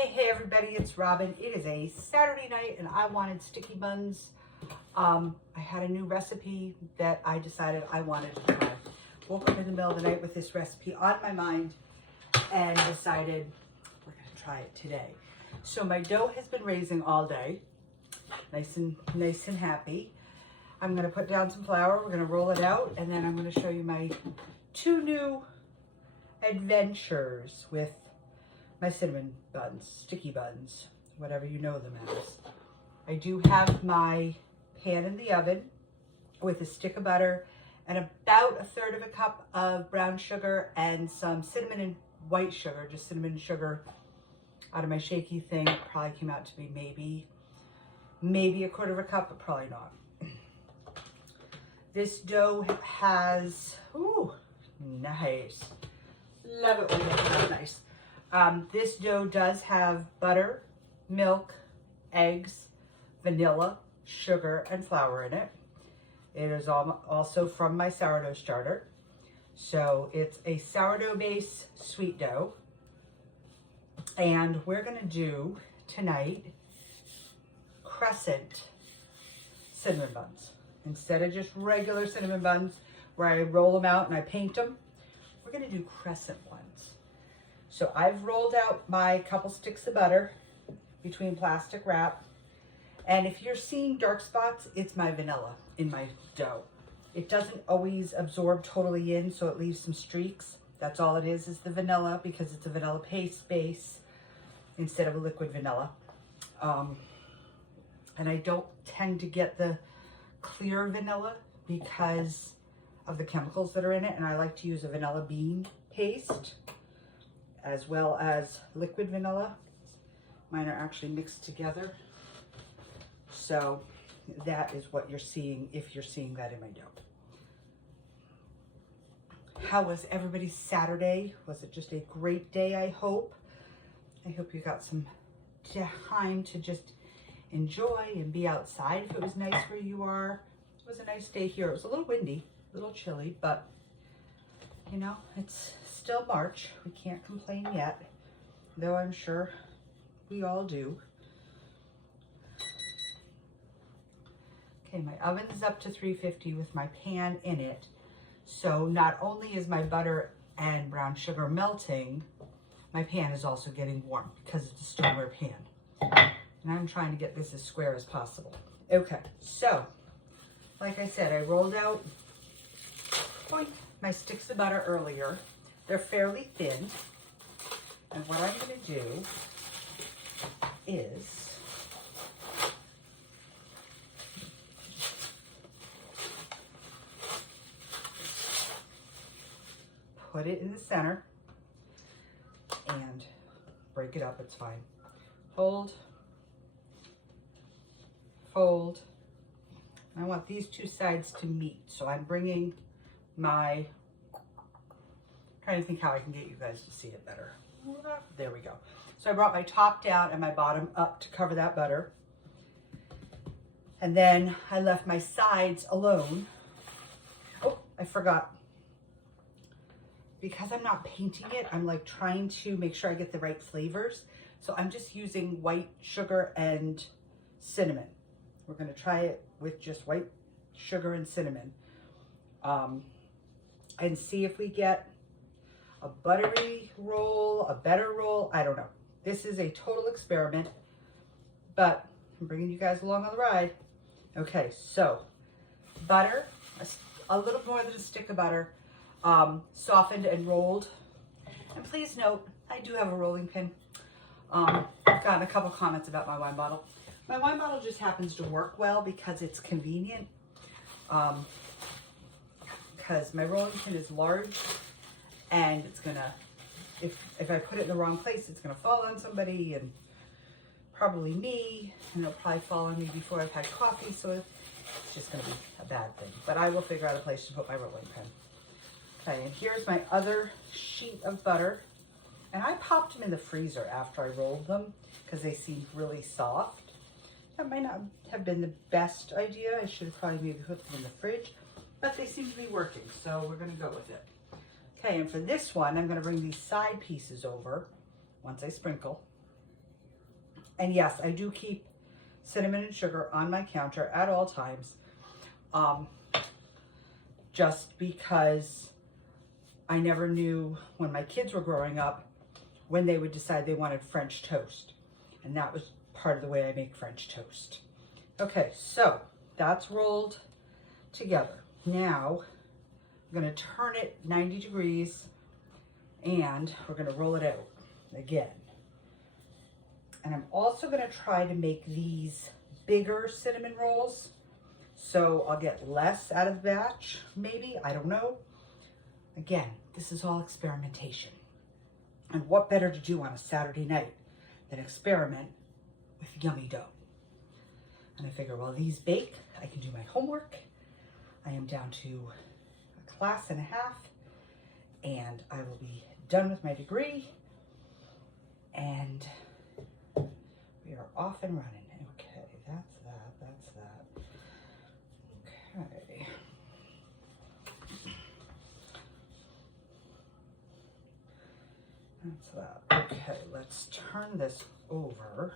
Hey everybody, it's Robin. It is a Saturday night and I wanted sticky buns. I had a new recipe that I decided I wanted to try. Woke up in the middle of the night with this recipe on my mind and decided we're going to try it today. So my dough has been raising all day, nice and happy. I'm going to put down some flour, we're going to roll it out, and then I'm going to show you my two new adventures with my cinnamon buns, sticky buns, whatever you know them as. I do have my pan in the oven with a stick of butter and about 1/3 cup of brown sugar and some cinnamon and white sugar, just cinnamon and sugar out of my shaky thing. It probably came out to be maybe 1/4 cup, but probably not. This dough has, ooh, nice. Love it when it's nice. This dough does have butter, milk, eggs, vanilla, sugar, and flour in it. It is also from my sourdough starter. So it's a sourdough base sweet dough. And we're gonna do tonight crescent cinnamon buns. Instead of just regular cinnamon buns where I roll them out and I paint them, we're gonna do crescent ones. So I've rolled out my couple sticks of butter between plastic wrap. And if you're seeing dark spots, it's my vanilla in my dough. It doesn't always absorb totally in, so it leaves some streaks. That's all it is the vanilla, because it's a vanilla paste base instead of a liquid vanilla. And I don't tend to get the clear vanilla because of the chemicals that are in it. And I like to use a vanilla bean paste as well as liquid vanilla. Mine are actually mixed together. So that is what you're seeing if you're seeing that in my dough. How was everybody's Saturday? Was it just a great day, I hope? I hope you got some time to just enjoy and be outside if it was nice where you are. It was a nice day here. It was a little windy, a little chilly, but you know, it's still March. We can't complain yet, though I'm sure we all do. Okay, my oven is up to 350 with my pan in it. So not only is my butter and brown sugar melting, my pan is also getting warm because it's a stoneware pan. And I'm trying to get this as square as possible. Okay, so like I said, I rolled out my sticks of butter earlier. They're fairly thin. And what I'm going to do is put it in the center and break it up. It's fine. Fold, fold. I want these two sides to meet. So I'm bringing my, trying to think how I can get you guys to see it better. There we go. So I brought my top down and my bottom up to cover that butter. And then I left my sides alone. Oh, I forgot. Because I'm not painting it, I'm like trying to make sure I get the right flavors. So I'm just using white sugar and cinnamon. We're gonna try it with just white sugar and cinnamon. And see if we get a buttery roll, a better roll, I don't know. This is a total experiment, but I'm bringing you guys along on the ride. Okay, so butter, a little more than a stick of butter, softened and rolled. And please note, I do have a rolling pin. I've gotten a couple comments about my wine bottle. My wine bottle just happens to work well because it's convenient. Because my rolling pin is large and it's gonna, if I put it in the wrong place, it's gonna fall on somebody and probably me, and it'll probably fall on me before I've had coffee, so it's just gonna be a bad thing. But I will figure out a place to put my rolling pin. Okay, and here's my other sheet of butter. And I popped them in the freezer after I rolled them because they seemed really soft. That might not have been the best idea. I should have probably maybe put them in the fridge, but they seem to be working, so we're gonna go with it. Okay, and for this one, I'm gonna bring these side pieces over once I sprinkle. And yes, I do keep cinnamon and sugar on my counter at all times, just because I never knew when my kids were growing up when they would decide they wanted French toast. And that was part of the way I make French toast. Okay, so that's rolled together. Now I'm going to turn it 90 degrees and we're going to roll it out again. And I'm also going to try to make these bigger cinnamon rolls, so I'll get less out of the batch, maybe, I don't know. Again, this is all experimentation. And what better to do on a Saturday night than experiment with yummy dough? And I figure while these bake, I can do my homework. I am down to a class and a half, and I will be done with my degree, and we are off and running. Okay, that's that, that's that. Okay. That's that. Okay, let's turn this over.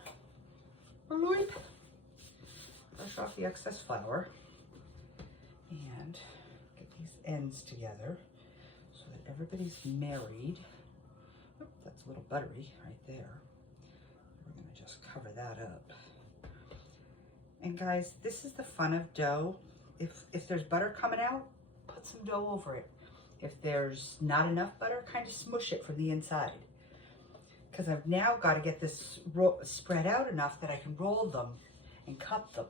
Bloop. Brush off the excess flour and get these ends together so that everybody's married. Oop, that's a little buttery right there. We're gonna just cover that up. And guys, this is the fun of dough. If there's butter coming out, put some dough over it. If there's not enough butter, kind of smush it from the inside. Because I've now got to get this spread out enough that I can roll them and cut them,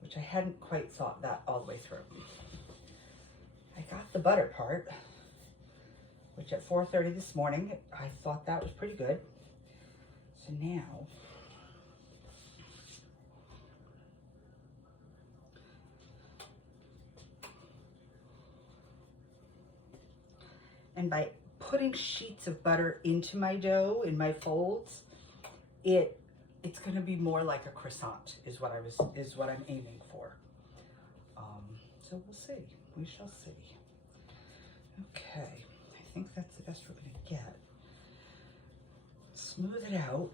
which I hadn't quite thought that all the way through. I got the butter part, which at 4:30 this morning, I thought that was pretty good. So now, and by putting sheets of butter into my dough, in my folds, it's going to be more like a croissant is what I'm aiming for. So we'll see. We shall see. Okay, I think that's the best we're going to get. Smooth it out.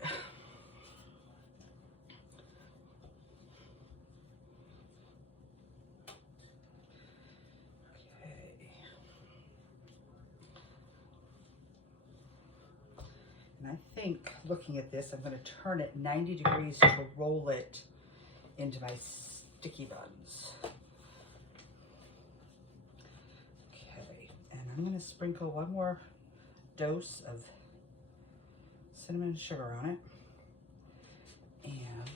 And I think, looking at this, I'm going to turn it 90 degrees to roll it into my sticky buns. Okay, and I'm going to sprinkle one more dose of cinnamon and sugar on it. And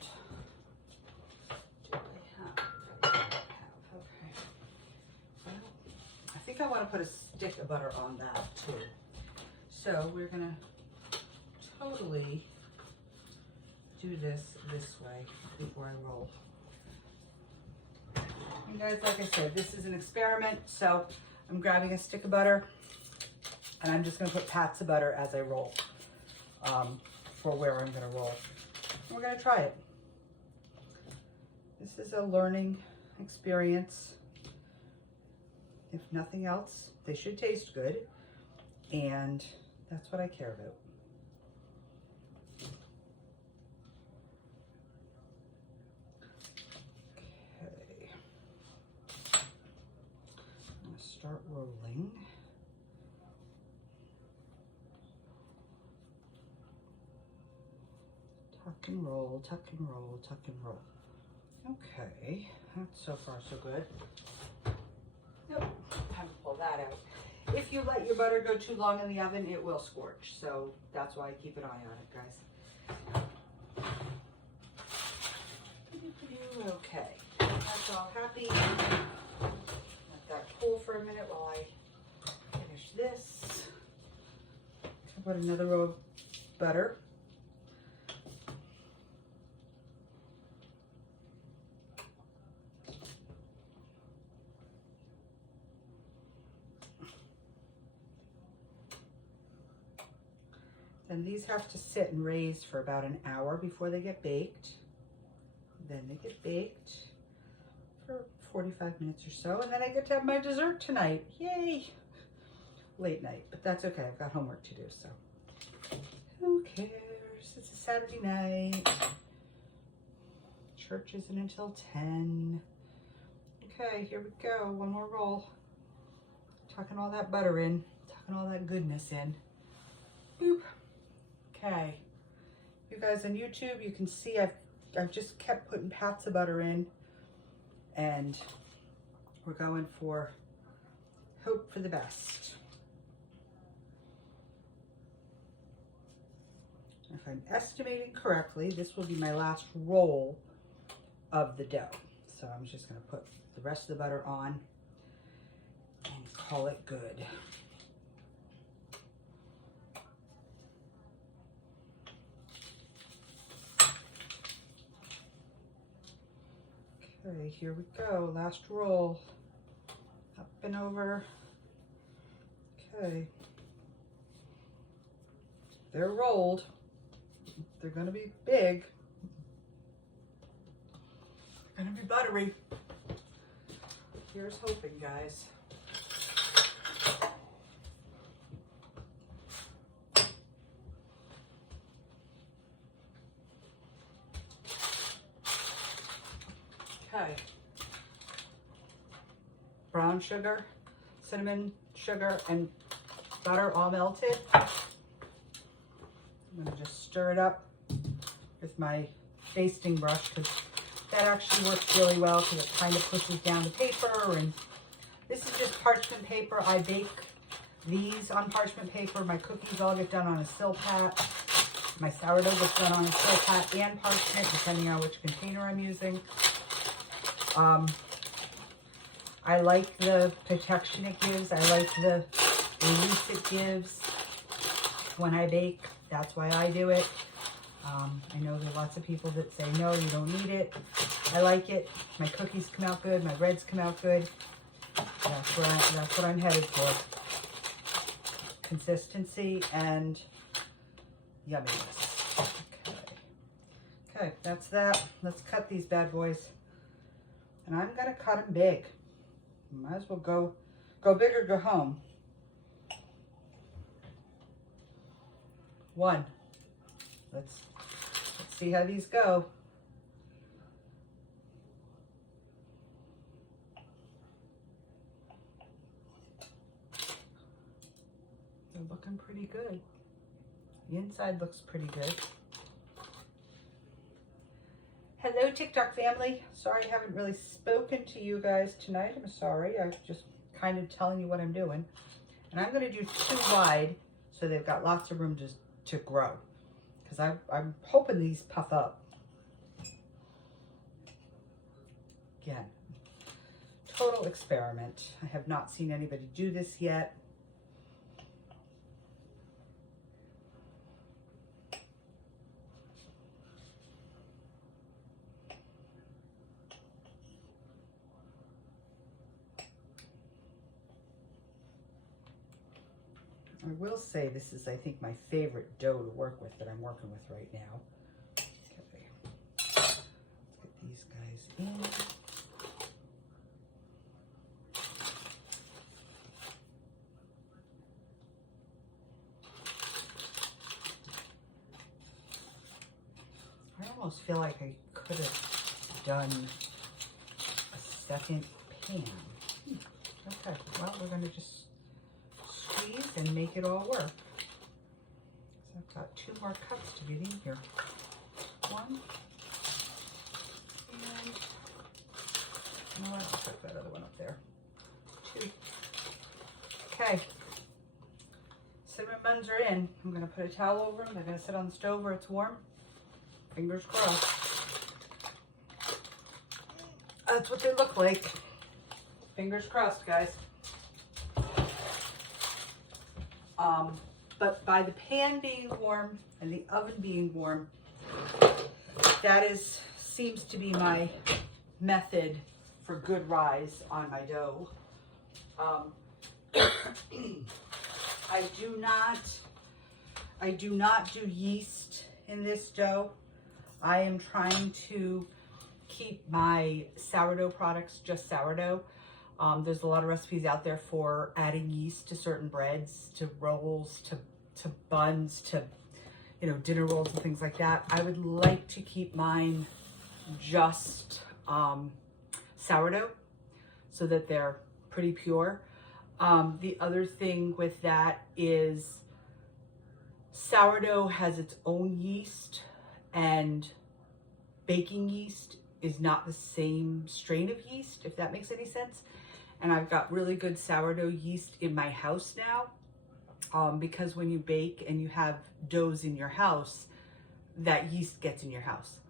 do I have? Okay. Well, I think I want to put a stick of butter on that too. So we're going to totally do this way before I roll. And guys, like I said, this is an experiment, so I'm grabbing a stick of butter and I'm just going to put pats of butter as I roll for where I'm going to roll. And we're going to try it. This is a learning experience. If nothing else, they should taste good, and that's what I care about. Start rolling. Tuck and roll, tuck and roll, tuck and roll. Okay, that's so far so good. Nope, have to pull that out. If you let your butter go too long in the oven, it will scorch. So that's why I keep an eye on it, guys. Okay, that's all happy. Let that cool for a minute while I finish this. I'll put another row of butter. And these have to sit and raise for about an hour before they get baked. Then they get baked for 45 minutes or so, and then I get to have my dessert tonight. Yay! Late night, but that's okay. I've got homework to do, so who cares? It's a Saturday night. Church isn't until 10. Okay, here we go. One more roll. Tucking all that butter in. Tucking all that goodness in. Boop. Okay. You guys on YouTube, you can see I've just kept putting pats of butter in. And we're going for hope for the best. If I'm estimating correctly, this will be my last roll of the dough. So I'm just going to put the rest of the butter on and call it good. Okay, here we go. Last roll. Up and over. Okay. They're rolled. They're going to be big. They're going to be buttery. Here's hoping, guys. Okay. Brown sugar, cinnamon sugar, and butter all melted. I'm going to just stir it up with my basting brush because that actually works really well because it kind of pushes down the paper. And this is just parchment paper. I bake these on parchment paper. My cookies all get done on a Silpat. My sourdough gets done on a Silpat and parchment, depending on which container I'm using. I like the protection it gives. I like the release it gives when I bake. That's why I do it. I know there are lots of people that say, no, you don't need it. I like it. My cookies come out good. My breads come out good. That's what I'm headed for. Consistency and yumminess. Okay, that's that. Let's cut these bad boys. And I'm going to cut them big. Might as well go big or go home. One. Let's see how these go. They're looking pretty good. The inside looks pretty good. Hello, TikTok family. Sorry I haven't really spoken to you guys tonight. I'm sorry. I'm just kind of telling you what I'm doing. And I'm going to do 2 wide so they've got lots of room to grow. Because I'm hoping these puff up. Again, total experiment. I have not seen anybody do this yet. I will say this is, I think, my favorite dough to work with that I'm working with right now. Okay. Let's get these guys in. I almost feel like I could have done a second pan. Okay, well, we're going to just squeeze and make it all work. So I've got 2 more cups to get in here. 1. And you know what? I'll put that other one up there. 2. Okay. Cinnamon buns are in. I'm going to put a towel over them. They're going to sit on the stove where it's warm. Fingers crossed. That's what they look like. Fingers crossed, guys. But by the pan being warm and the oven being warm, that seems to be my method for good rise on my dough. I do not do yeast in this dough. I am trying to keep my sourdough products just sourdough. There's a lot of recipes out there for adding yeast to certain breads, to rolls, to buns, to you know, dinner rolls and things like that. I would like to keep mine just sourdough so that they're pretty pure. The other thing with that is sourdough has its own yeast, and baking yeast is not the same strain of yeast, if that makes any sense. And I've got really good sourdough yeast in my house now, because when you bake and you have doughs in your house, that yeast gets in your house.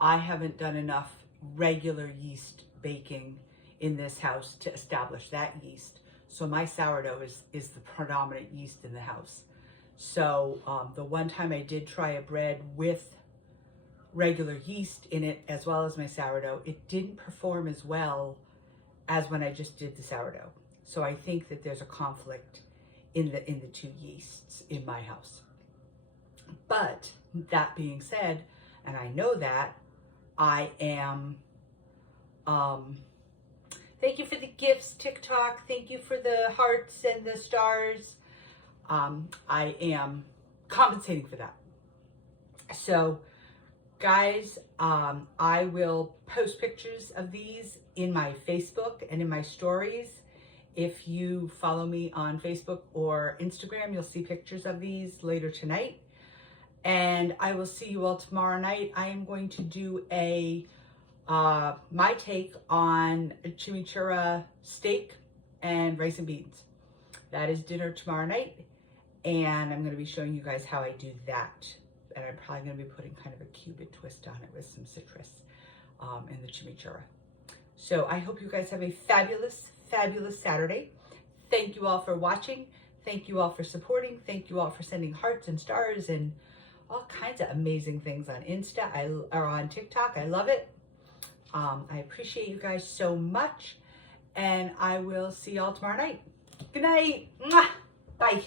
I haven't done enough regular yeast baking in this house to establish that yeast. So my sourdough is the predominant yeast in the house. So the one time I did try a bread with regular yeast in it as well as my sourdough, it didn't perform as well as when I just did the sourdough. So I think that there's a conflict in the two yeasts in my house. But that being said, and I know that, I am thank you for the gifts, TikTok. Thank you for the hearts and the stars. I am compensating for that. So guys, I will post pictures of these in my Facebook and in my stories. If you follow me on Facebook or Instagram, you'll see pictures of these later tonight. And I will see you all tomorrow night. I am going to do my take on a chimichurri steak and rice and beans. That is dinner tomorrow night. And I'm going to be showing you guys how I do that. And I'm probably going to be putting kind of a Cuban twist on it with some citrus in the chimichurri. So I hope you guys have a fabulous, fabulous Saturday. Thank you all for watching. Thank you all for supporting. Thank you all for sending hearts and stars and all kinds of amazing things on Insta or on TikTok. I love it. I appreciate you guys so much. And I will see y'all tomorrow night. Good night. Mwah. Bye.